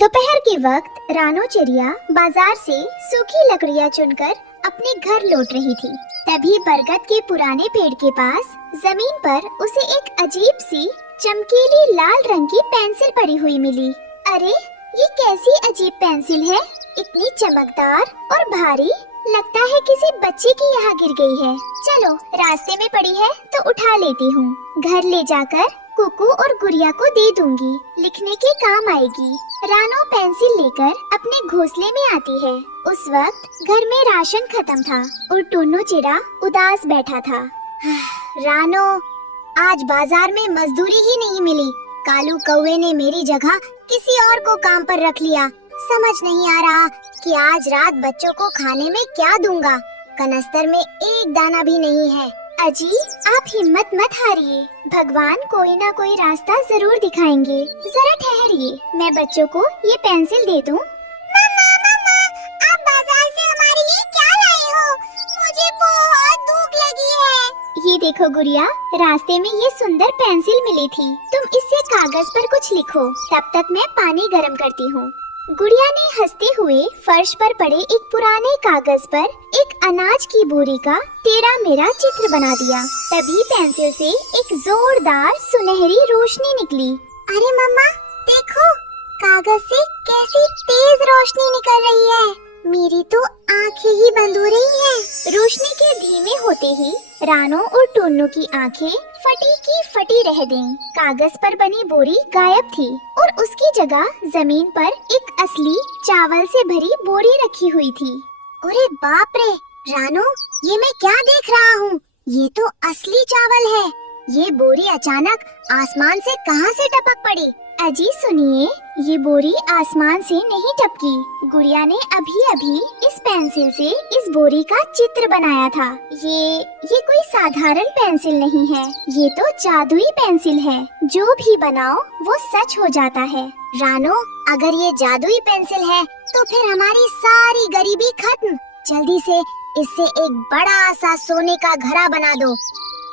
दोपहर के वक्त रानो चिड़िया बाजार से सूखी लकड़ियाँ चुनकर अपने घर लौट रही थी। तभी बरगद के पुराने पेड़ के पास जमीन पर उसे एक अजीब सी चमकीली लाल रंग की पेंसिल पड़ी हुई मिली। अरे ये कैसी अजीब पेंसिल है, इतनी चमकदार और भारी, लगता है किसी बच्चे की यहाँ गिर गई है। चलो रास्ते में पड़ी है तो उठा लेती हूँ, घर ले जाकर कुकू और गुड़िया को दे दूंगी, लिखने के काम आएगी। रानो पेंसिल लेकर अपने घोंसले में आती है। उस वक्त घर में राशन खत्म था और टुन्नू चिड़ा उदास बैठा था। रानो, आज बाजार में मजदूरी ही नहीं मिली। कालू कौवे ने मेरी जगह किसी और को काम पर रख लिया। समझ नहीं आ रहा कि आज रात बच्चों को खाने में क्या दूंगा। कनस्तर में एक दाना भी नहीं है। अजी, आप हिम्मत मत हारिए, भगवान कोई ना कोई रास्ता जरूर दिखाएंगे। जरा ठहरिए, मैं बच्चों को ये पेंसिल दे दूं। मम्मा, मम्मा, आप बाजार से हमारे लिए क्या लाए हो? मुझे बहुत भूख लगी है। ये देखो गुड़िया, रास्ते में ये सुंदर पेंसिल मिली थी, तुम इससे कागज पर कुछ लिखो, तब तक मैं पानी गर्म करती हूँ। गुड़िया ने हंसते हुए फर्श पर पड़े एक पुराने कागज पर एक अनाज की बोरी का टेढ़ा मेढ़ा चित्र बना दिया। तभी पेंसिल से एक जोरदार सुनहरी रोशनी निकली। अरे मम्मा, देखो, कागज से कैसी तेज रोशनी निकल रही है। मेरी तो आंखें ही बंद हो रही हैं। रोशनी के धीमे होते ही रानो और टुन्नू की आंखें फटी की फटी रह गईं। कागज पर बनी बोरी गायब थी और उसकी जगह जमीन पर एक असली चावल से भरी बोरी रखी हुई थी। अरे बाप रे रानो, ये मैं क्या देख रहा हूँ? ये तो असली चावल है। ये बोरी अचानक आसमान से कहाँ से टपक पड़ी? अजी सुनिए, ये बोरी आसमान से नहीं टपकी। गुड़िया ने अभी अभी इस पेंसिल से इस बोरी का चित्र बनाया था। ये कोई साधारण पेंसिल नहीं है, ये तो जादुई पेंसिल है। जो भी बनाओ वो सच हो जाता है। रानो, अगर ये जादुई पेंसिल है तो फिर हमारी सारी गरीबी खत्म। जल्दी से इससे एक बड़ा सा सोने का घड़ा बना दो,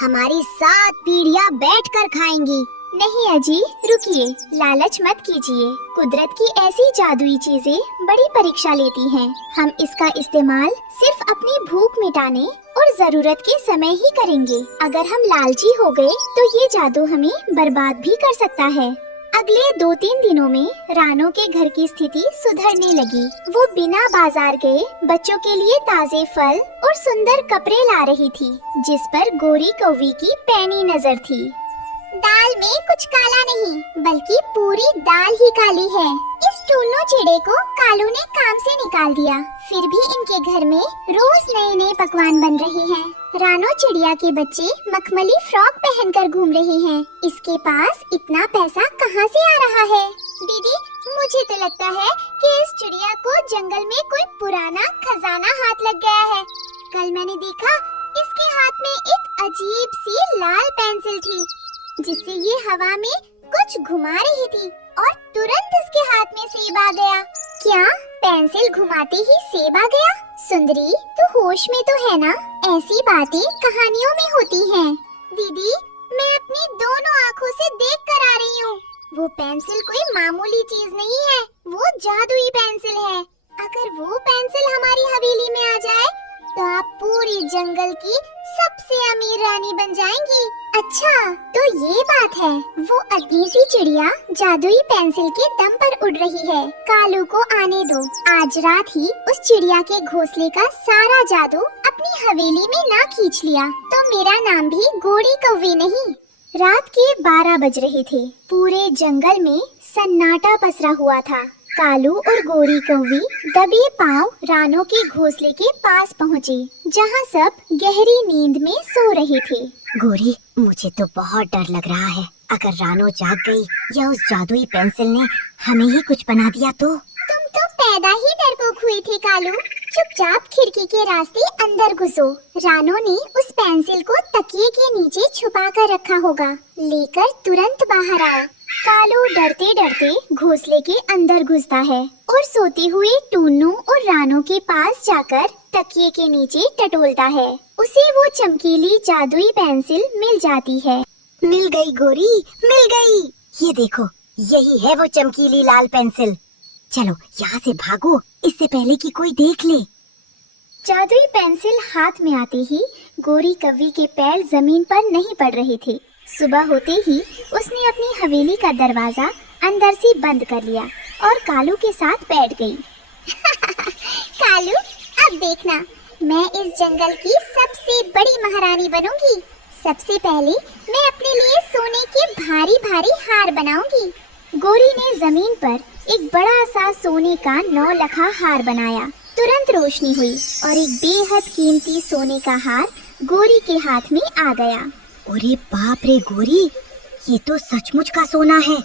हमारी 7 पीढ़ियाँ बैठकर खाएंगी। नहीं अजी, रुकिए, लालच मत कीजिए। कुदरत की ऐसी जादुई चीजें बड़ी परीक्षा लेती हैं। हम इसका इस्तेमाल सिर्फ अपनी भूख मिटाने और जरूरत के समय ही करेंगे। अगर हम लालची हो गए तो ये जादू हमें बर्बाद भी कर सकता है। अगले 2-3 दिनों में रानो के घर की स्थिति सुधरने लगी। वो बिना बाजार गए बच्चों के लिए ताजे फल और सुंदर कपड़े ला रही थी, जिस पर गोरी कौवी की पैनी नजर थी। दाल में कुछ काला नहीं, बल्कि पूरी दाल ही काली है। इस टुन्नू चिड़े को कालू ने काम से निकाल दिया, फिर भी इनके घर में रोज नए नए पकवान बन रहे हैं। रानो चिड़िया के बच्चे मखमली फ्रॉक पहनकर घूम रहे हैं। इसके पास इतना पैसा कहाँ से आ रहा है? दीदी, मुझे तो लगता है कि इस चिड़िया को जंगल में कोई पुराना खजाना हाथ लग गया है। कल मैंने देखा इसके हाथ में एक अजीब सी लाल पेंसिल थी, जिससे ये हवा में कुछ घुमा रही थी और तुरंत उसके हाथ में सेब आ गया। क्या पेंसिल घुमाते ही सेब आ गया? सुंदरी, तू होश में तो है ना? ऐसी बातें कहानियों में होती हैं। दीदी, मैं अपनी दोनों आँखों से देख कर आ रही हूँ। वो पेंसिल कोई मामूली चीज नहीं है, वो जादुई पेंसिल है। अगर वो पेंसिल हमारी हवेली में आ जाए तो आप पूरी जंगल की सबसे अमीर रानी बन जाएंगी। अच्छा, तो ये बात है। वो अग्नि सी चिड़िया जादुई पेंसिल के दम पर उड़ रही है। कालू को आने दो। आज रात ही उस चिड़िया के घोंसले का सारा जादू अपनी हवेली में ना खींच लिया तो मेरा नाम भी गोरी कौवे नहीं। रात के 12 बज रहे थे। पूरे जंगल में सन्नाटा पसरा हुआ था। कालू और गोरी कौवी दबे पांव रानो के घोंसले के पास पहुँचे, जहाँ सब गहरी नींद में सो रहे थे। गोरी, मुझे तो बहुत डर लग रहा है। अगर रानो जाग गई या उस जादुई पेंसिल ने हमें ही कुछ बना दिया तो? तुम तो पैदा ही डरपोक हुई थी कालू। चुपचाप खिड़की के रास्ते अंदर घुसो। रानो ने उस पेंसिल को तकिए के नीचे छुपा कर रखा होगा, लेकर तुरंत बाहर आओ। कालू डरते डरते घोंसले के अंदर घुसता है और सोती हुई टुन्नू और रानो के पास जाकर तकिए के नीचे टटोलता है। उसे वो चमकीली जादुई पेंसिल मिल जाती है। मिल गई गोरी, मिल गई। ये देखो, यही है वो चमकीली लाल पेंसिल। चलो यहाँ से भागो, इससे पहले कि कोई देख ले। जादुई पेंसिल हाथ में आते ही गोरी कव्वी के पैर जमीन पर नहीं पड़ रहे थे। सुबह होते ही उसने अपनी हवेली का दरवाजा अंदर से बंद कर लिया और कालू के साथ बैठ गई। कालू, अब देखना, मैं इस जंगल की सबसे बड़ी महारानी बनूंगी। सबसे पहले मैं अपने लिए सोने के भारी भारी हार बनाऊंगी। गोरी ने जमीन पर एक बड़ा सा सोने का 9 लखा हार बनाया। तुरंत रोशनी हुई और एक बेहद कीमती सोने का हार गोरी के हाथ में आ गया। अरे बाप रे गोरी, ये तो सचमुच का सोना है।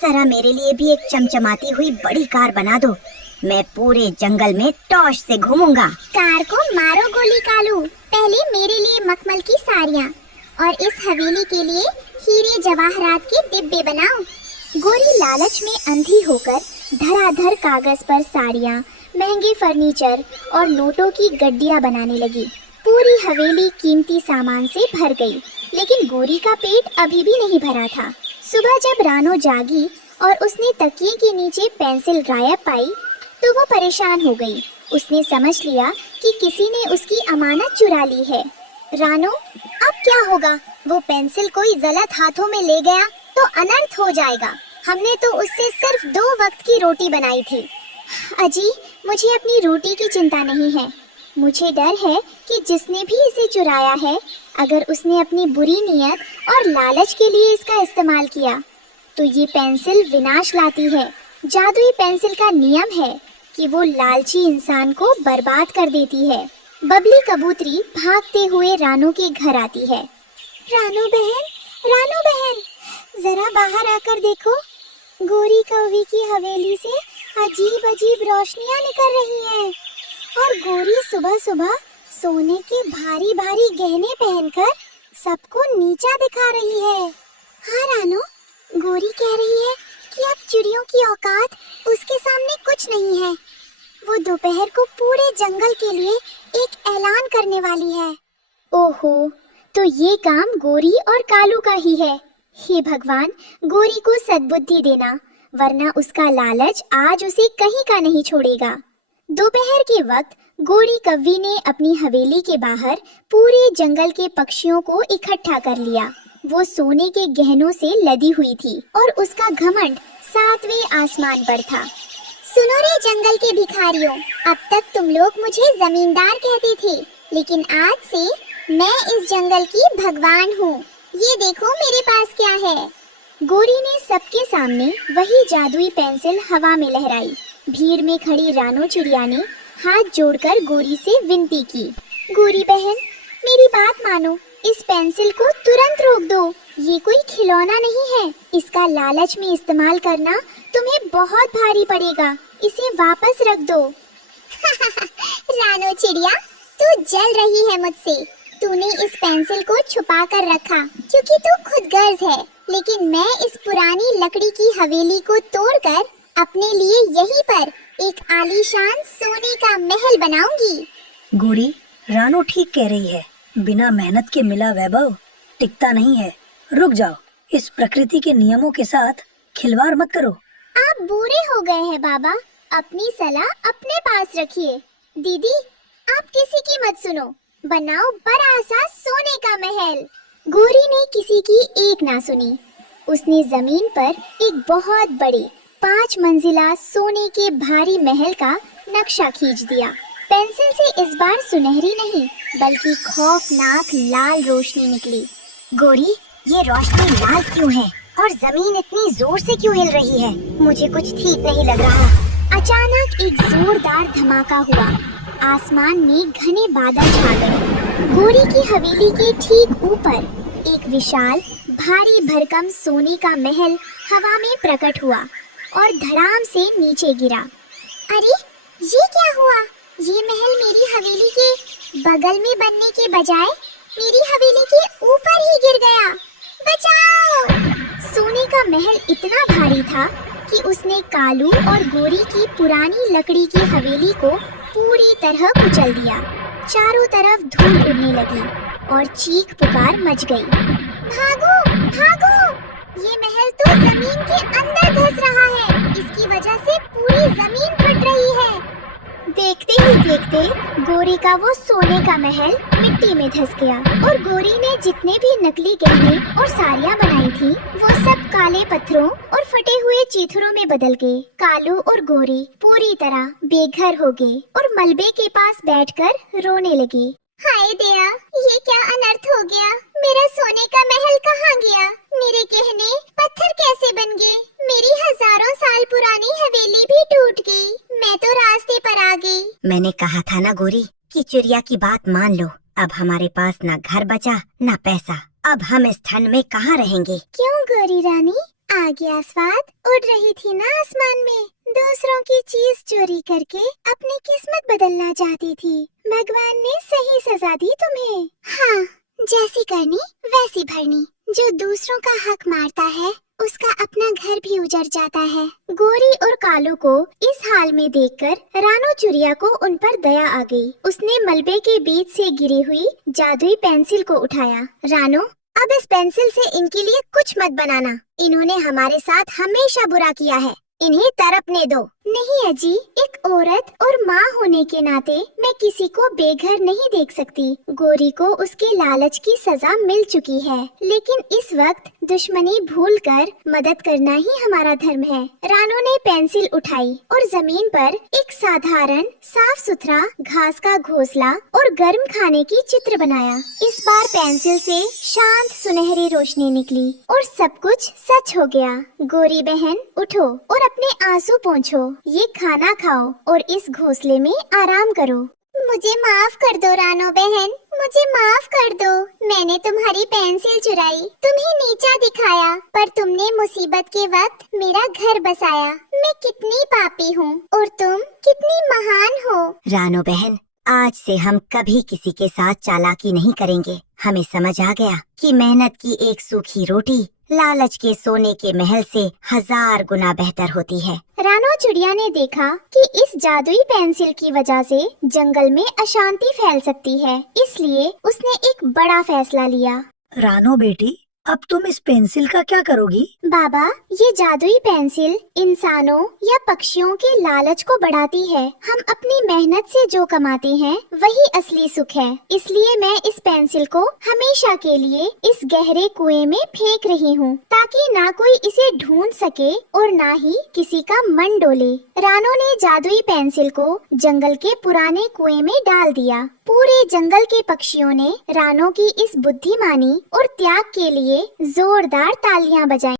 जरा मेरे लिए भी एक चमचमाती हुई बड़ी कार बना दो। मैं पूरे जंगल में टॉर्च से घूमूंगा। कार को मारो गोली कालू, पहले मेरे लिए मखमल की साड़ियाँ और इस हवेली के लिए हीरे जवाहरात के डिब्बे बनाओ। गोरी लालच में अंधी होकर धड़ाधड़ कागज पर साड़ियाँ, महंगे फर्नीचर और नोटों की गड्डियाँ बनाने लगी। पूरी हवेली कीमती सामान से भर गई, लेकिन गोरी का पेट अभी भी नहीं भरा था। सुबह जब रानो जागी और उसने तकिए के नीचे पेंसिल गायब पाई तो वो परेशान हो गई। उसने समझ लिया कि किसी ने उसकी अमानत चुरा ली है। रानो, अब क्या होगा? वो पेंसिल कोई गलत हाथों में ले गया तो अनर्थ हो जाएगा। हमने तो उससे सिर्फ 2 वक्त की रोटी बनाई थी। अजी, मुझे अपनी रोटी की चिंता नहीं है। मुझे डर है कि जिसने भी इसे चुराया है, अगर उसने अपनी बुरी नीयत और लालच के लिए इसका इस्तेमाल किया तो ये पेंसिल विनाश लाती है। जादुई पेंसिल का नियम है कि वो लालची इंसान को बर्बाद कर देती है। बबली कबूतरी भागते हुए रानो के घर आती है। रानो बहन, जरा बाहर आकर देखो। गोरी कौवी की हवेली से अजीब अजीब रोशनियां निकल रही हैं और गोरी सुबह सुबह सोने के भारी भारी गहने पहनकर सबको नीचा दिखा रही है। हाँ रानो, गोरी कह रही है कि अब चिड़ियों की औकात उसके सामने कुछ नहीं है। वो दोपहर को पूरे जंगल के लिए एक ऐलान करने वाली है। ओहो, तो ये काम गोरी और कालू का ही है। हे भगवान, गोरी को सद्बुद्धि देना, वरना उसका लालच आज उसे कहीं का नहीं छोड़ेगा। दोपहर के वक्त गोरी कव्वी ने अपनी हवेली के बाहर पूरे जंगल के पक्षियों को इकट्ठा कर लिया। वो सोने के गहनों से लदी हुई थी और उसका घमंड 7वें आसमान पर था। सुनो रे जंगल के भिखारियों, अब तक तुम लोग मुझे जमींदार कहते थे, लेकिन आज से मैं इस जंगल की भगवान हूँ। ये देखो मेरे पास क्या है। गोरी ने सबके सामने वही जादुई पेंसिल हवा में लहराई। भीड़ में खड़ी रानो चिड़िया ने हाथ जोड़कर गोरी से विनती की। गोरी बहन, मेरी बात मानो, इस पेंसिल को तुरंत रोक दो। ये कोई खिलौना नहीं है। इसका लालच में इस्तेमाल करना तुम्हें बहुत भारी पड़ेगा। इसे वापस रख दो। रानो चिड़िया, तू जल रही है मुझसे। तूने इस पेंसिल को छुपा कर रखा क्योंकि तू खुदगर्ज है, लेकिन मैं इस पुरानी लकड़ी की हवेली को तोड़कर अपने लिए यहीं पर एक आलीशान सोने का महल बनाऊंगी। गोरी, रानो ठीक कह रही है। बिना मेहनत के मिला वैभव टिकता नहीं है। रुक जाओ, इस प्रकृति के नियमों के साथ खिलवाड़ मत करो। आप बूढ़े हो गए हैं बाबा, अपनी सलाह अपने पास रखिए। दीदी, आप किसी की मत सुनो, बनाओ बड़ा सा सोने का महल। गोरी ने किसी की एक ना सुनी। उसने जमीन पर एक बहुत बड़ी 5 मंजिला सोने के भारी महल का नक्शा खींच दिया। पेंसिल से इस बार सुनहरी नहीं बल्कि खौफनाक लाल रोशनी निकली। गोरी, ये रोशनी लाल क्यों है और जमीन इतनी जोर से क्यों हिल रही है? मुझे कुछ ठीक नहीं लग रहा। अचानक एक जोरदार धमाका हुआ। आसमान में घने बादल छा गए। गोरी की हवेली के ठीक ऊपर एक विशाल भारी भरकम सोने का महल हवा में प्रकट हुआ और धड़ाम से नीचे गिरा। अरे, ये क्या हुआ? ये महल मेरी हवेली के बगल में बनने के बजाय मेरी हवेली के ऊपर ही गिर गया। बचाओ! सोने का महल इतना भारी था कि उसने कालू और गोरी की पुरानी लकड़ी की हवेली को पूरी तरह कुचल दिया। चारों तरफ धूल उड़ने लगी और चीख पुकार मच गई। भागो, भागो! ये महल तो जमीन के अंदर धंस रहा है। इसकी वजह से पूरी जमीन फट रही है। देखते ही देखते गोरी का वो सोने का महल मिट्टी में धंस गया और गोरी ने जितने भी नकली गहने और साड़ियाँ बनाई थी वो सब काले पत्थरों और फटे हुए चीथड़ों में बदल गए। कालू और गोरी पूरी तरह बेघर हो गए और मलबे के पास बैठकर रोने लगे। हाय दया, ये क्या अनर्थ हो गया। मेरा सोने का महल कहाँ गया? मेरे गहने पत्थर कैसे बन गए? मेरी हजारों साल पुरानी हवेली भी टूट गई। मैं तो रास्ते पर आ गई। मैंने कहा था ना गोरी कि चिड़िया की बात मान लो। अब हमारे पास ना घर बचा ना पैसा। अब हम इस ठंड में कहाँ रहेंगे? क्यों गोरी रानी? आ गया स्वाद। उड़ रही थी ना आसमान में। दूसरों की चीज चोरी करके अपनी किस्मत बदलना चाहती थी। भगवान ने सही सजा दी तुम्हें। हाँ, जैसी करनी वैसी भरनी। जो दूसरों का हक मारता है उसका अपना घर भी उजड़ जाता है। गोरी और कालू को इस हाल में देखकर रानो चिड़िया को उन पर दया आ गई। उसने मलबे के बीच से गिरी हुई जादुई पेंसिल को उठाया। रानो, अब इस पेंसिल से इनके लिए कुछ मत बनाना। इन्होंने हमारे साथ हमेशा बुरा किया है। इन्हें तड़पने दो। नहीं अजी, एक औरत और माँ होने के नाते मैं किसी को बेघर नहीं देख सकती। गोरी को उसके लालच की सजा मिल चुकी है, लेकिन इस वक्त दुश्मनी भूलकर मदद करना ही हमारा धर्म है। रानो ने पेंसिल उठाई और जमीन पर एक साधारण साफ सुथरा घास का घोंसला और गर्म खाने की चित्र बनाया। इस बार पेंसिल से शांत सुनहरी रोशनी निकली और सब कुछ सच हो गया। गोरी बहन, उठो और अपने आंसू पोंछो। ये खाना खाओ और इस घोंसले में आराम करो। मुझे माफ कर दो रानो बहन, मुझे माफ कर दो। मैंने तुम्हारी पेंसिल चुराई, तुम्हें नीचा दिखाया, पर तुमने मुसीबत के वक्त मेरा घर बसाया। मैं कितनी पापी हूँ और तुम कितनी महान हो। रानो बहन, आज से हम कभी किसी के साथ चालाकी नहीं करेंगे। हमें समझ आ गया कि मेहनत की एक सूखी रोटी लालच के सोने के महल से 1000 गुना बेहतर होती है। रानो चिड़िया ने देखा कि इस जादुई पेंसिल की वजह से जंगल में अशांति फैल सकती है, इसलिए उसने एक बड़ा फैसला लिया। रानो बेटी, अब तुम इस पेंसिल का क्या करोगी? बाबा, ये जादुई पेंसिल इंसानों या पक्षियों के लालच को बढ़ाती है। हम अपनी मेहनत से जो कमाते हैं वही असली सुख है। इसलिए मैं इस पेंसिल को हमेशा के लिए इस गहरे कुएं में फेंक रही हूँ, ताकि ना कोई इसे ढूंढ सके और ना ही किसी का मन डोले। रानो ने जादुई पेंसिल को जंगल के पुराने कुएं में डाल दिया। पूरे जंगल के पक्षियों ने रानो की इस बुद्धिमानी और त्याग के लिए जोरदार तालियां बजाई।